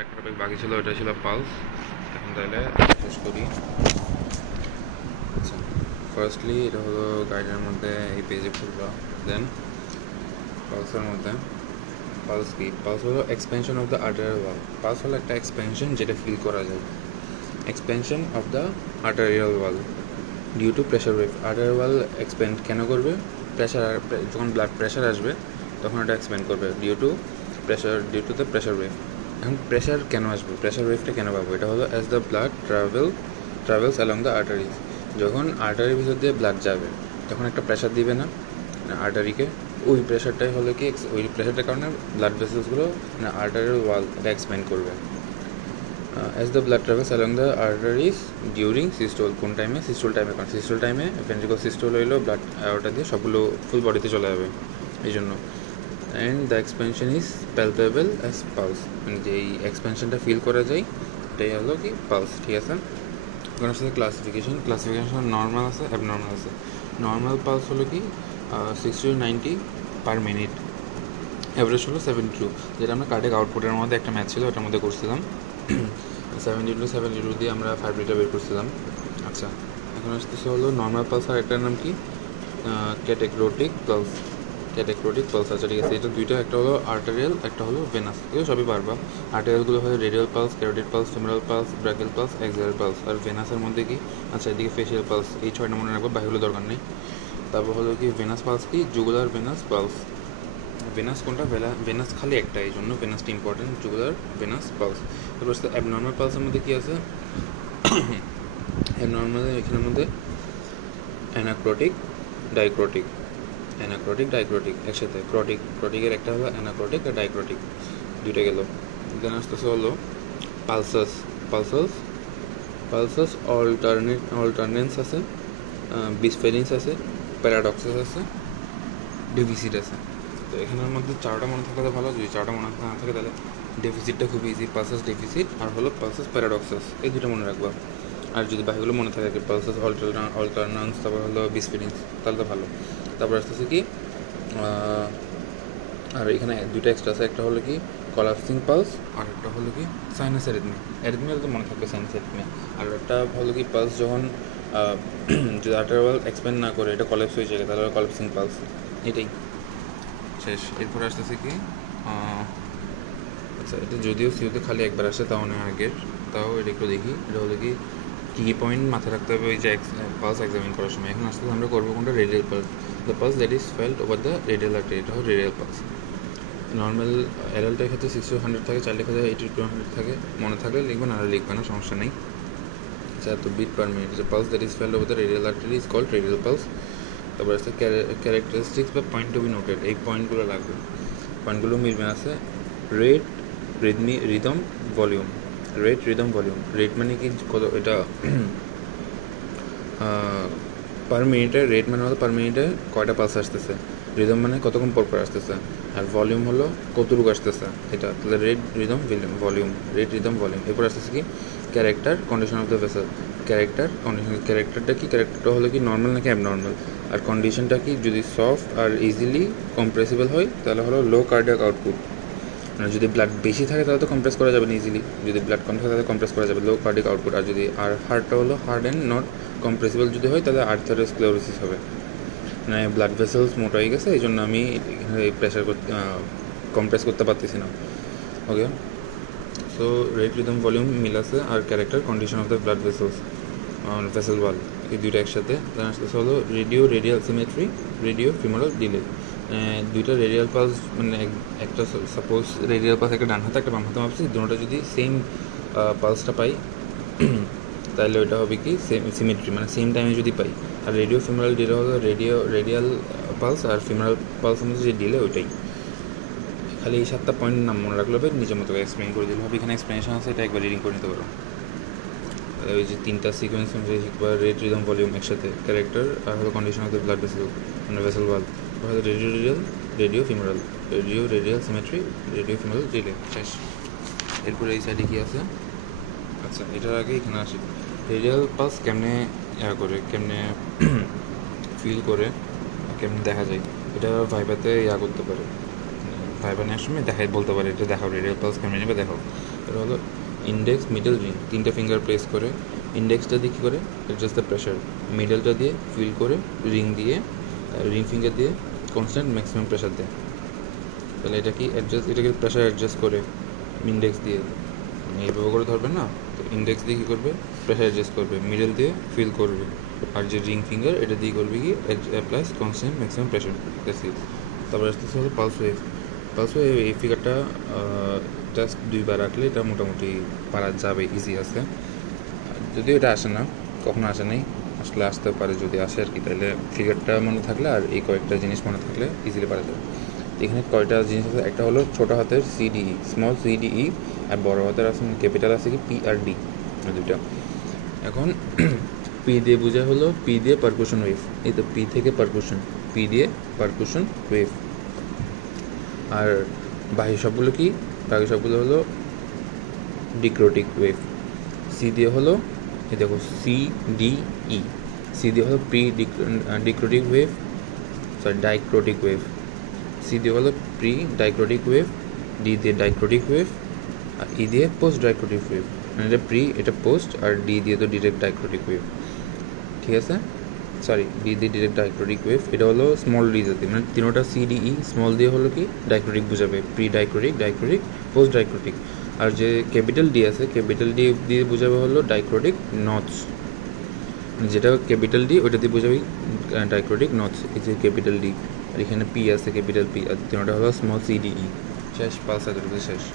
একটা টপিক বাকি ছিল, ওটা ছিল পালস। এখন তাহলে শেষ করি। আচ্ছা, ফার্স্টলি এটা হলো গাইডের মধ্যে এই পেজে খুলবা। দেন পালসের মধ্যে পালস কি? পালস হলো expansion of the arterial wall. Pulse হলো একটা এক্সপেনশন যেটা ফিল করা যায়। Expansion of the arterial wall due to pressure wave. Arterial wall expand কেন করবে? যখন ব্লাড প্রেশার আসবে তখন এটা এক্সপেন্ড করবে due to the pressure wave. এখন প্রেশার কেন আসবে, প্রেশার ওয়েভটা কেন পাবো? এটা হলো as the blood travels along the arteries. যখন আর্টারির ভিতর দিয়ে ব্লাড যাবে তখন একটা প্রেশার দিবে না আর্টারিকে? ওই প্রেশারটাই হলো কি, ওই প্রেশারটার কারণে ব্লাড ভেসেলসগুলো আর্টারিয়াল ওয়াল এটা এক্সপ্যান্ড করবে। As the blood travels along the arteries during systole. কোন টাইমে? সিস্টোল টাইমে। কারণ সিস্টোল টাইমে ভেন্ট্রিকল সিস্টোল হইলো ব্লাড ওটা দিয়ে সবগুলো ফুল বডিতে চলে যাবে, এই জন্য। And the expansion is palpable as pulse. মানে যে এই এক্সপেনশনটা ফিল করা যায় এটাই হলো কি পালস, ঠিক আছে? এখন আসলে ক্লাসিফিকেশন নর্মাল আছে, অ্যাবনর্মাল আছে। নর্মাল পালস হলো কি 60 to 90 পার মিনিট, অ্যাভারেজ হলো 72, যেটা আমরা কার্ডিয়াক আউটপুটের মধ্যে একটা ম্যাচ ছিল ওটার মধ্যে করছিলাম। 72 দিয়ে আমরা 5 লিটার বের করছিলাম। আচ্ছা, এখন আসতেছে হলো নর্মাল পালস, আর একটার নাম কি ক্যাটেক্রোটিক পালস। আচ্ছা ঠিক আছে, এটা দুইটা, একটা হলো আর্টারিয়াল, একটা হলো ভেনাস। এগুলো সবই পারবা। আর্টারিয়ালগুলো হয় radial pulse, carotid pulse, femoral pulse, brachial pulse, axillary pulse. আর ভেনাসের মধ্যে কি? আচ্ছা, এদিকে ফেশিয়াল পালস। এই 6টা মনে রাখবো, বাকিগুলো দরকার নেই। তারপর হলো কি ভেনাস পালস কি? Jugular venous pulse. ভেনাস কোনটা? ভেনাস খালি একটা, এই জন্য ভেনাসটা ইম্পর্টেন্ট। Jugular venous pulse. তারপর অ্যাবনর্মাল পালসের মধ্যে কি আছে? অ্যাবনর্মাল এখানের মধ্যে অ্যানাক্রোটিক, ডাইক্রোটিক। একসাথে ক্রটিকের একটা হলো অ্যানাক্রোটিক আর ডাইক্রোটিক, দুইটা গেল। দেন আসতেছে হলো পালসাস অল্টারনেন্স আছে, বিসফেরিন্স আছে, প্যারাডক্সাস আছে, ডেফিসিট আছে। তো এখানের মধ্যে 4টা মনে থাকলে ভালো, যদি 4টা মনে না থাকে তাহলে ডেফিসিটটা খুব ইজি। পালসাস ডেফিসিট আর হলো পালসাস প্যারাডক্সাস, এই দুটো মনে রাখবা। আর যদি বাকিগুলো মনে থাকে পালসাস অল্টারনান্স, তারপর হলো বিসফেরিন্স, তাহলে তো ভালো। তারপর আসতেছে কি আর এখানে দুইটা এক্সট্রা আছে, একটা হলো কি কলাপসিং পালস, আর একটা হলো কি সাইনাস অ্যারিথমিয়া তো মনে থাকবে, সাইনাস অ্যারিথমিয়া। আর একটা হলো কি পালস যখন যদি আর্টারিয়াল ওয়াল এক্সপ্যান্ড না করে এটা কলাপস হয়ে যায়, তাহলে কলাপসিং পালস। এটাই শেষ। এরপর আসতেছে কি আচ্ছা, এটা যদিও সিওতে খালি একবার আসে, তাও না আগের, তাও এটা একটু দেখি। এটা হলো কি কী পয়েন্ট মাথায় রাখতে হবে ওই যে পালস এক্সামিন করার সময়। এখন আসতে আমরা করবো কোনটা? Radial pulse. The pulse that is felt over the radial artery, এটা হলো রেডিয়াল পালস। নর্মাল অ্যাডাল্টের ক্ষেত্রে 60 to 100 থাকে, চাইলে লেখা যায় 80 to 100 থাকে। মনে থাকলে লিখবেন, আর লিখবে না, সমস্যা নেই। আচ্ছা, তো beat per minute. The pulse that is felt over the radial artery is called radial pulse. তারপর আসছে ক্যারেক্টারিস্টিক্স বা পয়েন্ট টু বি নোটেড। এই পয়েন্টগুলো লাগবে, পয়েন্টগুলো মিলবে আছে। Rate, rhythm, volume. রেট মানে কি? কত এটা পার মিনিটে। রেট মানে হলো পার মিনিটে কয়টা পালস আসতেছে। রিদম মানে কতক্ষণ পর পর আসতেছে। আর ভলিউম হলো কতটুকু আসতেছে এটা। তাহলে রেট, রিদম, ভলিউম। এরপর আসতেছে কি character, condition of the vessel. ক্যারেক্টারটা কি? ক্যারেক্টারটা হলো কি নর্মাল নাকি অ্যাবনর্মাল। আর কন্ডিশনটা কি? যদি সফট আর ইজিলি কম্প্রেসিবল হয় তাহলে হলো লো কার্ডিয়াক আউটপুট। মানে যদি ব্লাড বেশি থাকে তাহলে তো কম্প্রেস করা যাবে না ইজিলি, যদি ব্লাড কম থাকে তাহলে কম্প্রেস করা যাবে, লো কার্ডিক আউটপুট। আর যদি হার্টটা হলো হার্ড অ্যান্ড নট কম্প্রেসিবল যদি হয় তাহলে আর্থারোস্ক্লেরোসিস হবে, মানে ব্লাড ভেসেলস মোটা হয়ে গেছে, এই জন্য আমি প্রেশার কম্প্রেস করতে পারতেছি না। Okay, so rate, rhythm, volume মিল আছে। আর character, condition of the blood vessel wall, এই দুইটা একসাথে। আসতেছে হলো radial symmetry, radio femoral delay. দুইটা রেডিয়াল পালস, মানে একটা সাপোজ রেডিয়াল পালস একটা ডান হাতে একটা বাম হাতে মাপছি, দুটোটা যদি সেম পালসটা পাই তাহলে ওইটা হবে কি সিমেট্রি, মানে সেম টাইমে যদি পাই। আর রেডিও ফিমোরাল ডিলে হলো রেডিয়াল পালস, আর ফিমোরাল পালসের মধ্যে যে ডিলে ওইটাই। খালি এই 7টা পয়েন্ট নাম মনে রাখলে হবে, নিজের মতো এক্সপ্লেন করে দিলে হবে। এখানে এক্সপ্লেনেশন আছে, এটা একবার রিডিং করে নিতে পারো। ওই যে 3টা সিকোয়েন্স অনুযায়ী শিখবা, রেট, রিদম, ভলিউম একসাথে, ক্যারেক্টার, আর হলো condition of the blood vessel, মানে ভেসেল ওয়াল। হলো radio femoral, radial symmetry, radio femoral delay, শেষ। এরপরে এই সাইডে কী আছে? আচ্ছা, এটার আগে এখানে আসি রেডিয়াল পালস কেমনে কেমনে ফিল করে, কেমনে দেখা যায়। এটা ভাইভাতে করতে পারে, ভাইবা নেওয়ার সময় বলতে পারে এটা দেখাও, রেডিয়াল পালস কেমনে নেবে দেখাও। এটা হলো ইন্ডেক্স মিডল রিং, 3টা ফিঙ্গার প্রেস করে ইন্ডেক্সটা দিয়ে কী করে অ্যাডজাস্ট দ্য প্রেশার, মিডলটা দিয়ে ফিল করে রিং দিয়ে রিং ফিঙ্গার দিয়ে কনস্ট্যান্ট ম্যাক্সিমাম প্রেশার দেয়। তাহলে এটা কি অ্যাডজাস্ট, এটাকে প্রেশার অ্যাডজাস্ট করে ইন্ডেক্স দিয়ে এইভাবে করে ধরবে না, তো ইন্ডেক্স দিয়ে কী করবে প্রেশার অ্যাডজাস্ট করবে, মিডল দিয়ে ফিল করবে, আর যে রিং ফিঙ্গার এটা দিয়ে করবে কি অ্যাপ্লাইস কনস্ট্যান্ট ম্যাক্সিমাম প্রেশার। তারপরে আসতেছে হলো পালস ওয়েভ। পালস ওয়েভ এই ফিগারটা জাস্ট 2বার রাখলে এটা মোটামুটি পারা যাবে, ইজি আছে। যদিও এটা আসে না, কখনো আসে নাই, আসলে আসতে পারে যদি আসে আর কি, তাহলে ফিগারটা মনে থাকলে আর এই কয়েকটা জিনিস মনে থাকলে ইজিলি পারা যাবে। এখানে কয়টা জিনিস আছে, একটা হলো ছোটো হাতের সিডিই, স্মল সিডিই, আর বড় হাতের আছে ক্যাপিটাল আছে কি পি আর ডি, দুইটা। এখন পি দিয়ে বোঝা হলো পি দিয়ে পারকুশন ওয়েভ, এই তো পি থেকে পারকুশন, পি দিয়ে পারকুশন ওয়েভ। আর বাকি সবগুলো কি, বাকি সবগুলো হলো ডিক্রোটিক ওয়েভ। সি দিয়ে হলো এই দেখো সি ডি ই, সি দিয়ে হলো pre dicrotic wave, sorry dicrotic wave. C দিয়ে হলো প্রি ডাইক্রোটিক ওয়েভ, ডি দিয়ে ডাইক্রোটিক ওয়েভ, আর ই দিয়ে পোস্ট ডাইক্রোটিক ওয়েভ। মানে এটা প্রি, এটা পোস্ট, আর ডি দিয়ে তো ডিরেক্ট ডাইক্রোটিক ওয়েভ, ঠিক আছে। সরি, ডি দিয়ে ডিরেক্ট ডাইক্রোটিক ওয়েভ, এটা হলো স্মল ডি জাতি, মানে তিনোটা সি ডি ই স্মল দিয়ে হলো কি ডাইক্রোটিক বোঝাবে, প্রি ডাইক্রোটিক, ডাইক্রোটিক, পোস্ট ডাইক্রোটিক। আর যে ক্যাপিটাল ডি আছে, ক্যাপিটাল ডি দিয়ে বোঝাবে হলো ডাইক্রোটিক নটস, যেটা ক্যাপিটাল ডি ওইটা দিয়ে বোঝাবে ডাইক্রোটিক নটস, এই যে ক্যাপিটাল ডি। আর এখানে পি আছে ক্যাপিটাল পি, আর তিনোটা হলো স্মল সি ডি ই। শেষ, পালস এতটুকু শেষ।